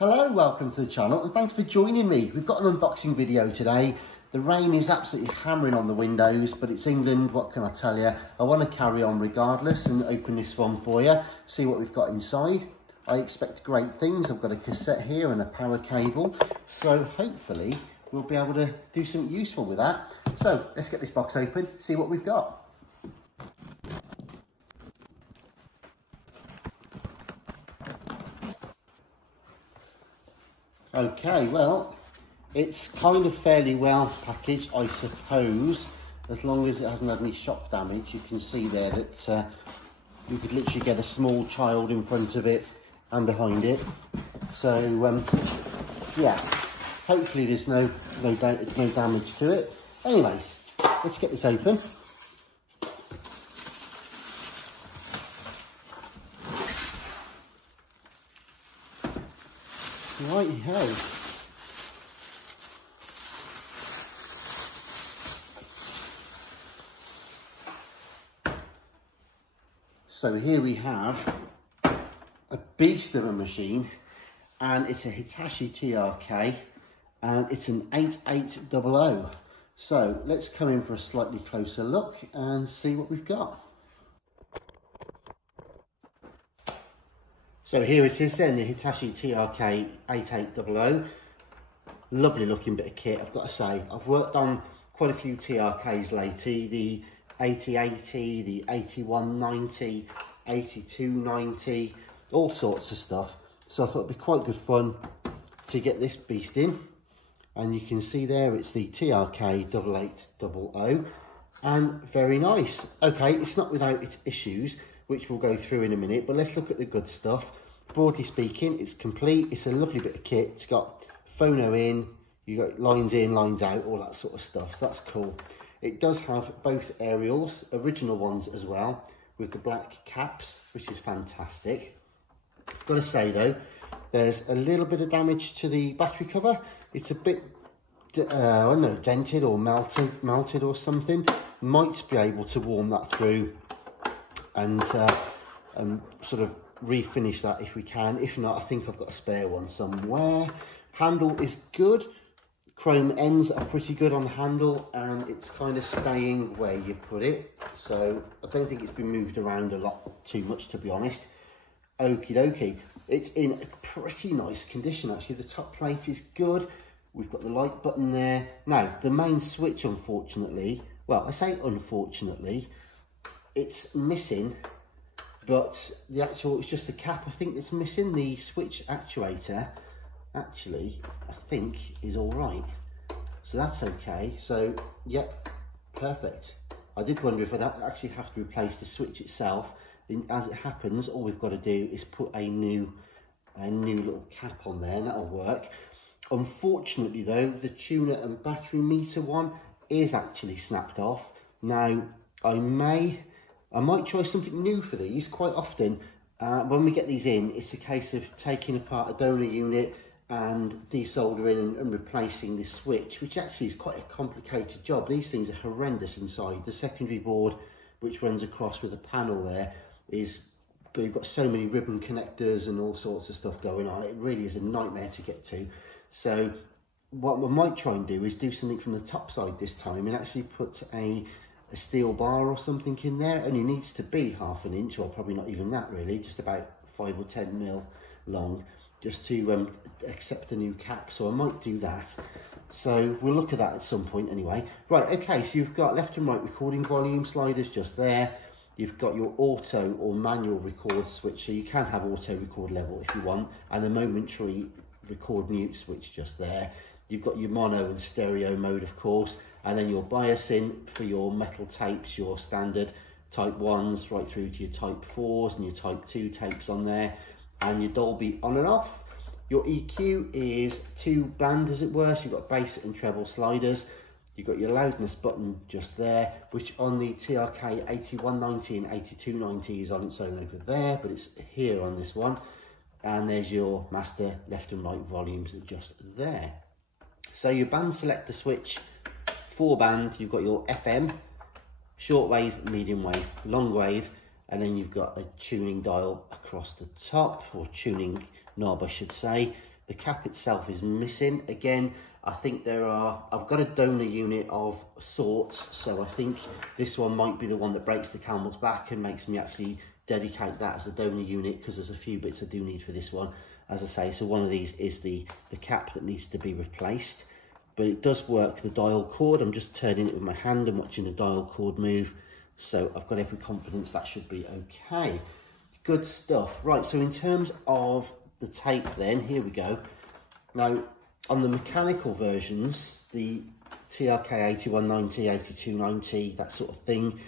Hello, welcome to the channel and thanks for joining me. We've got an unboxing video today. The rain is absolutely hammering on the windows, but it's England, what can I tell you? I want to carry on regardless and open this one for you, see what we've got inside. I expect great things. I've got a cassette here and a power cable, so hopefully we'll be able to do something useful with that. So let's get this box open, see what we've got. Okay, well, it's kind of fairly well packaged, I suppose, as long as it hasn't had any shock damage. You can see there that you could literally get a small child in front of it and behind it. So, yeah, hopefully there's no damage to it. Anyways, let's get this open. Righty-ho. So here we have a beast of a machine, and it's a Hitachi TRK and it's an 8800. So let's come in for a slightly closer look and see what we've got. So here it is then, the Hitachi TRK-8800. Lovely looking bit of kit, I've got to say. I've worked on quite a few TRKs lately, the 8080, the 8190, 8290, all sorts of stuff. So I thought it'd be quite good fun to get this beast in. And you can see there, it's the TRK8800, and very nice. Okay, it's not without its issues, which we'll go through in a minute, but let's look at the good stuff. Broadly speaking, it's complete. It's a lovely bit of kit. It's got phono in, you got lines in, lines out, all that sort of stuff. So that's cool. It does have both aerials, original ones as well, with the black caps, which is fantastic. Got to say though, there's a little bit of damage to the battery cover. It's a bit, I don't know, dented or melted or something. Might be able to warm that through and sort of refinish that if we can. If not, I think I've got a spare one somewhere. Handle is good. Chrome ends are pretty good on the handle, and it's kind of staying where you put it. So I don't think it's been moved around a lot too much, to be honest. Okie dokie. It's in a pretty nice condition actually. The top plate is good. We've got the light button there. Now, the main switch, unfortunately, well, I say unfortunately, it's missing, but the actual, it's just the cap, I think, it's missing. The switch actuator, actually, I think is all right. So that's okay. So, yep, perfect. I did wonder if I'd actually have to replace the switch itself. As it happens, all we've got to do is put a new little cap on there, and that'll work. Unfortunately though, the tuner and battery meter one is actually snapped off. Now, I might try something new for these. Quite often, when we get these in, it's a case of taking apart a donor unit and desoldering and replacing the switch, which actually is quite a complicated job. These things are horrendous inside. The secondary board, which runs across with a panel there, you've got so many ribbon connectors and all sorts of stuff going on. It really is a nightmare to get to. So what we might try and do is do something from the top side this time and actually put a steel bar or something in there. It only needs to be 1/2 inch, or probably not even that really, just about 5 or 10 mil long, just to accept a new cap. So I might do that. So we'll look at that at some point anyway. Right, okay, so you've got left and right recording volume sliders just there. You've got your auto or manual record switch, so you can have auto record level if you want, and the momentary record mute switch just there. You've got your mono and stereo mode, of course, and then your bias in for your metal tapes, your standard type 1s right through to your type 4s and your type 2 tapes on there, and your Dolby on and off. Your EQ is 2-band, as it were, so you've got bass and treble sliders. You've got your loudness button just there, which on the TRK 8190 and 8290 is on its own over there, but it's here on this one. And there's your master left and right volumes just there. So your band selector switch, 4-band, you've got your FM, shortwave, medium wave, long wave, and then you've got a tuning dial across the top, or tuning knob I should say. The cap itself is missing. Again, I think I've got a donor unit of sorts, so I think this one might be the one that breaks the camel's back and makes me actually dedicate that as a donor unit, because there's a few bits I do need for this one, as I say. So one of these is the cap that needs to be replaced, but it does work, the dial cord. I'm just turning it with my hand and watching the dial cord move, so I've got every confidence that should be okay. Good stuff. Right, so in terms of the tape then, here we go. Now, on the mechanical versions, the TRK-8190, 8290, that sort of thing,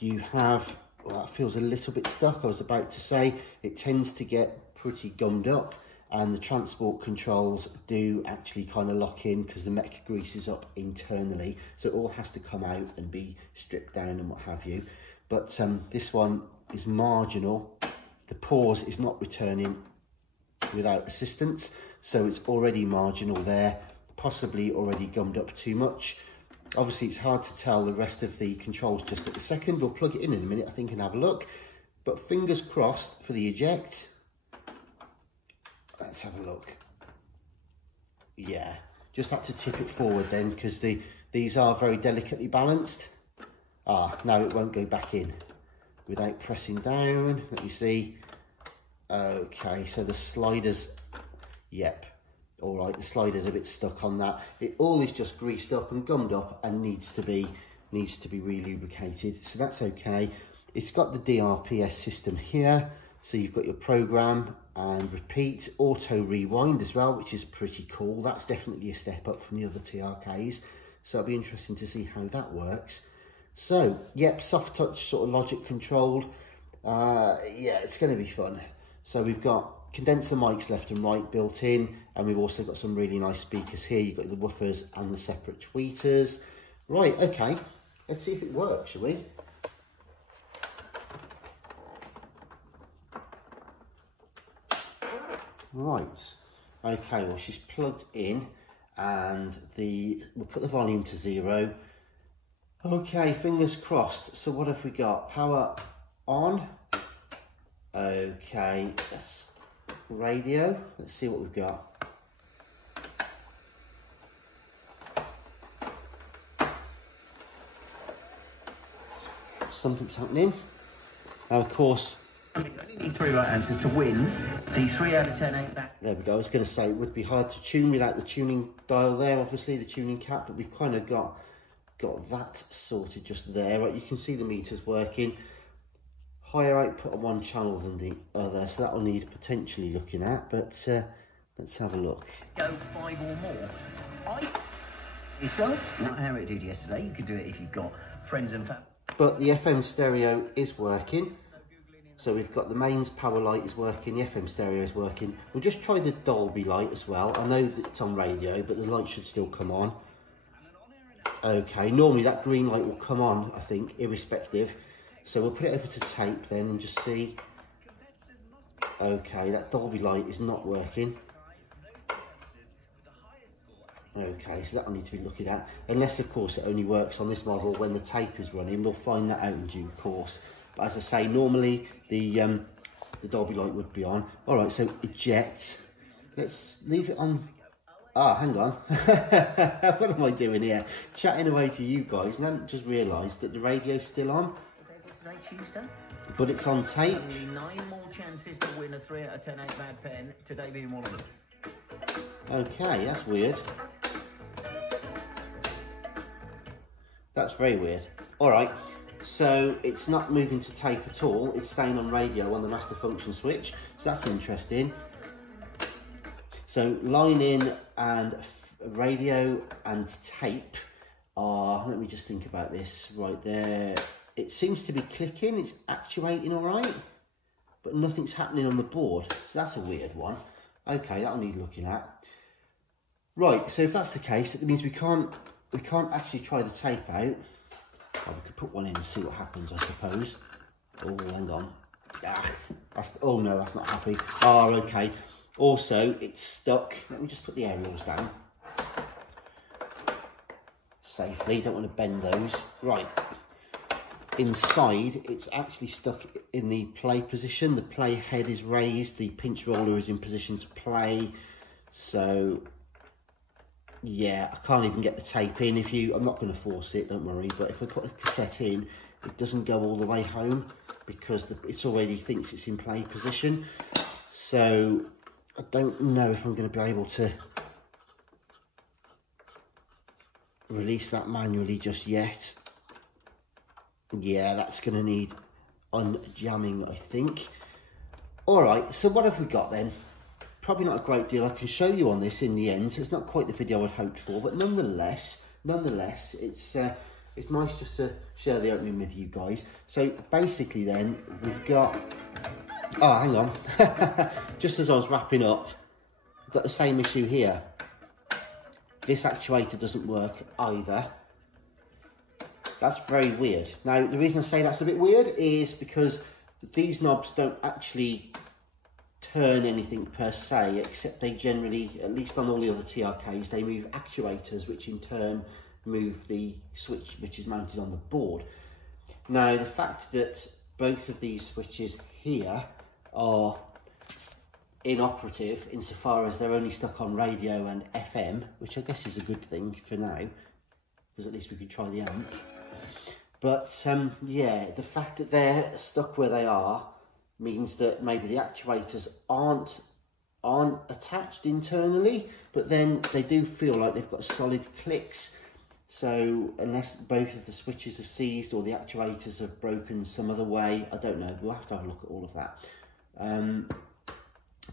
you have, well, that feels a little bit stuck. I was about to say, it tends to get pretty gummed up, and the transport controls do actually kind of lock in because the mech greases up internally. So it all has to come out and be stripped down and what have you. But this one is marginal. The pause is not returning without assistance, so it's already marginal there, possibly already gummed up too much. Obviously it's hard to tell the rest of the controls just at the second. We'll plug it in a minute, I think, and have a look, but fingers crossed for the eject. Let's have a look. Yeah, just had to tip it forward then, because these are very delicately balanced. Now it won't go back in without pressing down. Let me see. Okay, so the sliders, yep, all right, the slider's a bit stuck on that. It all is just greased up and gummed up and needs to be re-lubricated, so that's okay. It's got the DRPS system here, so you've got your program and repeat, auto rewind as well, which is pretty cool. That's definitely a step up from the other TRKs, so it'll be interesting to see how that works. So, yep, soft touch, sort of logic controlled. Yeah, it's going to be fun. So we've got condenser mics left and right built in, and we've also got some really nice speakers here. You've got the woofers and the separate tweeters. Right, okay, let's see if it works, shall we? Right, okay, well, she's plugged in, and we'll put the volume to 0. Okay, fingers crossed. So what have we got? Power on. Okay, that's radio. Let's see what we've got. Something's happening. Now, of course, you only need 3 right answers to win the 3 out of 10 8 back. There we go. I was going to say it would be hard to tune without the tuning dial there, obviously the tuning cap, but we've kind of got that sorted just there. Right, you can see the meters working. Higher output on one channel than the other, so that will need potentially looking at, but let's have a look. Go 5 or more. Yourself, not how it did yesterday. You could do it if you've got friends and family. But the FM stereo is working. So we've got the mains power light is working, the FM stereo is working. We'll just try the Dolby light as well. I know that it's on radio, but the light should still come on. Okay, normally that green light will come on, I think, irrespective. So we'll put it over to tape then and just see. Okay, that Dolby light is not working. Okay, so that will need to be looked at. Unless, of course, it only works on this model when the tape is running. We'll find that out in due course. But as I say, normally the Dolby light would be on. All right, so eject. Let's leave it on. Hang on. What am I doing here? Chatting away to you guys, and I haven't just realised that the radio's still on. Tuesday. But it's on tape. Only 9 more chances to win a 3 out of 10 8 bad pen. Today being one of them. Okay, that's weird. That's very weird. All right, so it's not moving to tape at all. It's staying on radio on the master function switch. So that's interesting. So line in and radio and tape are, let me just think about this right there. It seems to be clicking, it's actuating all right, but nothing's happening on the board. So that's a weird one. Okay, that'll need looking at. Right, so if that's the case, that means we can't actually try the tape out. Oh, we could put one in and see what happens, I suppose. Oh, hang on. Oh no, that's not happy. Oh, okay. Also, it's stuck. Let me just put the aerials down. Safely, don't want to bend those. Right. Inside, it's actually stuck in the play position. The play head is raised. The pinch roller is in position to play. So yeah, I can't even get the tape in. I'm not going to force it, don't worry, but if I put a cassette in, it doesn't go all the way home because it already thinks it's in play position. So I don't know if I'm going to be able to release that manually just yet. Yeah, that's going to need unjamming, I think. All right, so what have we got then? Probably not a great deal I can show you on this in the end, so it's not quite the video I'd hoped for, but nonetheless, it's nice just to share the opening with you guys. So basically then, we've got, oh, hang on, just as I was wrapping up, we've got the same issue here. This actuator doesn't work either. That's very weird. Now, the reason I say that's a bit weird is because these knobs don't actually turn anything per se, except they generally, at least on all the other TRKs, they move actuators, which in turn move the switch which is mounted on the board. Now, the fact that both of these switches here are inoperative insofar as they're only stuck on radio and FM, which I guess is a good thing for now, because at least we could try the amp. But yeah, the fact that they're stuck where they are means that maybe the actuators aren't attached internally, but then they do feel like they've got solid clicks. So unless both of the switches have seized or the actuators have broken some other way, I don't know, we'll have to have a look at all of that.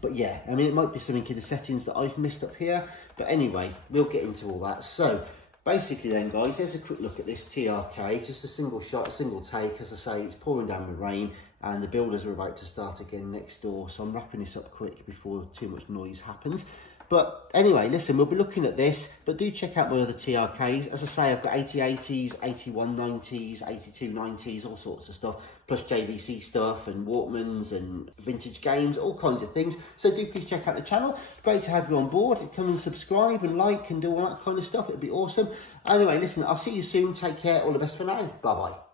But yeah, I mean, it might be something in the settings that I've missed up here, but anyway, we'll get into all that. So basically then, guys, there's a quick look at this TRK, just a single shot, a single take. As I say, it's pouring down with rain and the builders are about to start again next door, so I'm wrapping this up quick before too much noise happens. But anyway, listen, we'll be looking at this, but do check out my other TRKs. As I say, I've got 8080s, 8190s, 8290s, all sorts of stuff, plus JVC stuff and Walkmans and vintage games, all kinds of things. So do please check out the channel. Great to have you on board. Come and subscribe and like and do all that kind of stuff. It'd be awesome. Anyway, listen, I'll see you soon. Take care. All the best for now. Bye-bye.